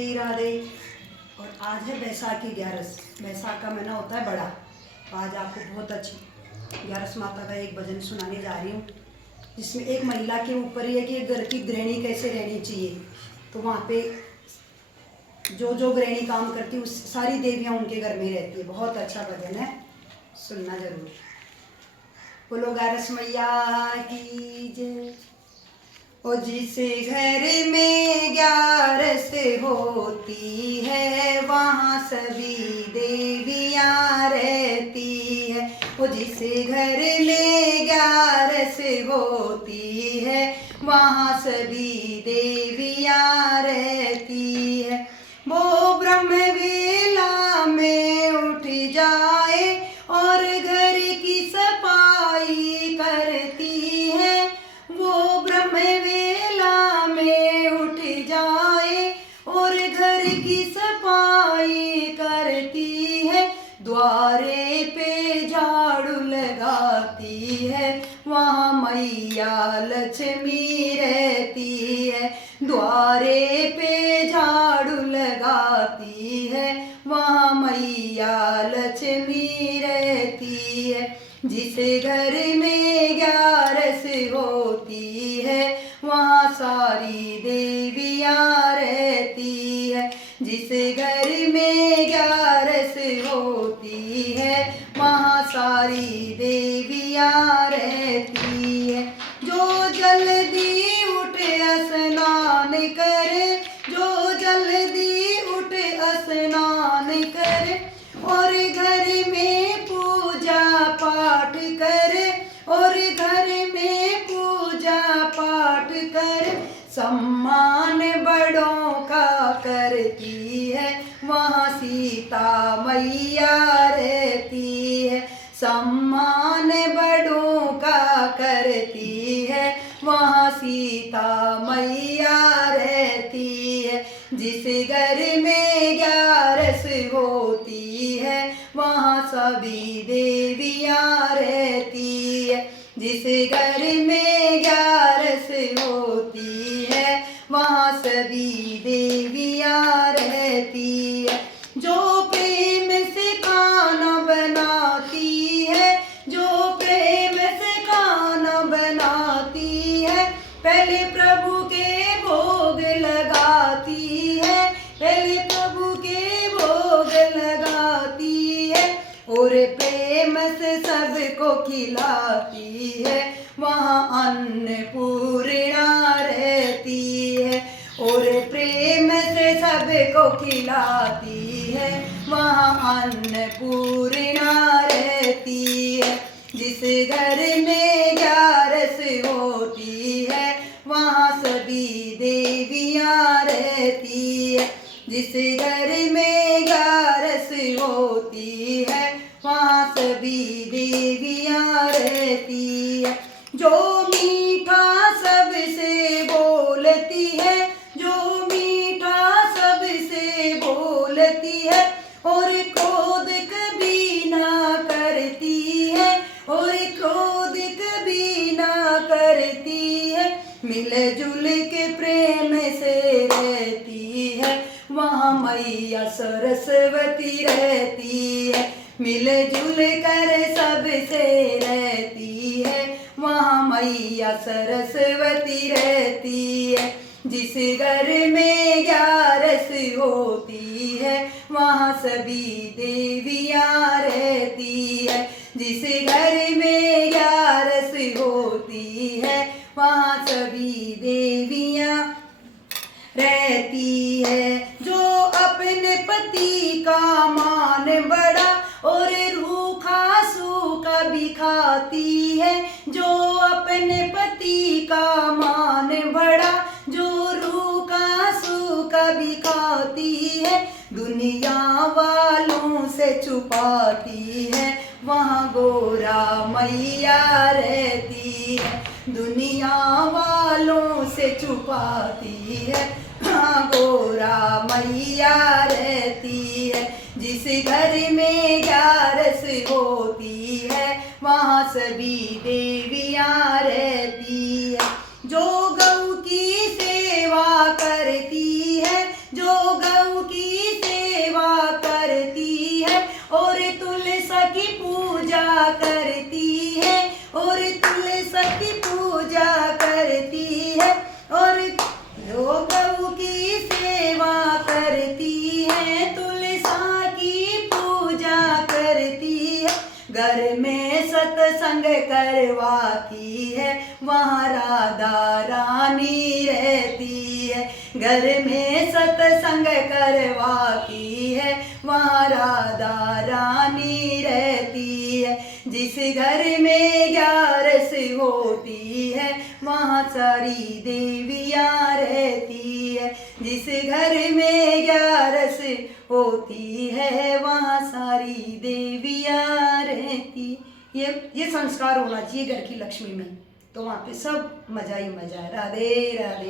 राधे। और आज है बैसाखी 11। बैसाख का महीना होता है बड़ा। तो आज आपको बहुत अच्छी 11 माता का एक भजन सुनाने जा रही हूँ, जिसमें एक महिला के ऊपर ही है कि घर की गृहिणी कैसे रहनी चाहिए। तो वहाँ पे जो गृहिणी काम करती है उस सारी देवियाँ उनके घर में रहती है। बहुत अच्छा भजन है, सुनना जरूर। बोलो 11 मैया की जय। ओ जिस घर में 11 होती है वहाँ सभी देवियाँ रहती है। ओ जिस घर में 11 होती है वहाँ सभी देवियाँ रहती है। वो ब्रह्म वेला में उठ जाए और घर की सफाई करती है। वो ब्रह्म वेला में उठ जाए और घर की सफाई करती है। द्वारे पे झाड़ू लगाती है, वहाँ मैया लक्ष्मी रहती है। द्वारे पे झाड़ू लगाती है, वहाँ मैया लक्ष्मी रहती है। जिस घर में 11 होती है वहाँ सारी देवियाँ रहती है। जिस घर में 11 होती है वहाँ सारी देवियाँ रहती है। जो जल्दी उठ स्नान करे, जो जल्दी उठ स्नान करे और घर में पूजा पाठ करे, और घर में पूजा पाठ करे, सम्मान बड़ों का करती है, वहाँ सीता मैया रहती है। सम्मान बड़ों का करती है, वहाँ सीता मैया रहती है। जिस घर में 11 होती है वहाँ सभी देवियाँ रहती है। जिस घर में 11 होती है वहाँ सभी देवियाँ रहती है। जो प्रेम से खाना बनाती है, जो प्रेम से खाना बनाती है, पहले प्रभु के भोग लगाती है, पहले प्रभु के भोग लगाती है, और प्रेम से सबको खिलाती है, वहाँ अन्नपूर्णा रहती है। और प्रेम से सबको खिलाती है, वहाँ अन्नपूर्णा रहती है। जिस घर में 11 होती है वहाँ सभी देवियाँ रहती है। जिस घर में 11 होती है वहाँ सभी देवियाँ रहती है। जो मीठा सबसे बोलती है, जो मीठा सबसे बोलती है, और क्रोध कभी ना करती है, और क्रोध कभी ना करती है। मिलजुल के प्रेम से रहती है, वहाँ मैया सरस्वती रहती है। मिलजुल कर सबसे रहती है, वहाँ मैया सरस्वती रहती है। जिस घर में 11 होती है वहाँ सभी देवियाँ रहती है। जिस घर में 11 होती है वहाँ सभी देवियाँ रहती है। जो अपने पति का मान बड़ा और रूखा सूखा भी खाती है, जो अपने पति का मान बड़ा, जो रूखा सूखा भी खाती है, दुनिया वालों से छुपाती है, वहाँ गोरा मैया रहती है। दुनिया वालों से छुपाती है, वहाँ गोरा मैया रहती है। जिस घर में 11 होती है वहाँ सभी देवियाँ रहती है। जो गौ की सेवा करती है, जो गौ करती है और तुलसी की पूजा करती है और जो गौ की सेवा करती है तुलसी की पूजा करती है। घर में सत्संग करवाती है वहाँ राधा रानी रहती है। घर में सत्संग करवाती है वहाँ राधा रानी रहती है। जिस घर में 11 होती है वहाँ सारी देवियाँ रहती है। जिस घर में 11 होती है वहाँ सारी देवियाँ रहती। ये संस्कार होना चाहिए घर की लक्ष्मी में, तो वहाँ पे सब मजा ही मजा है। राधे राधे।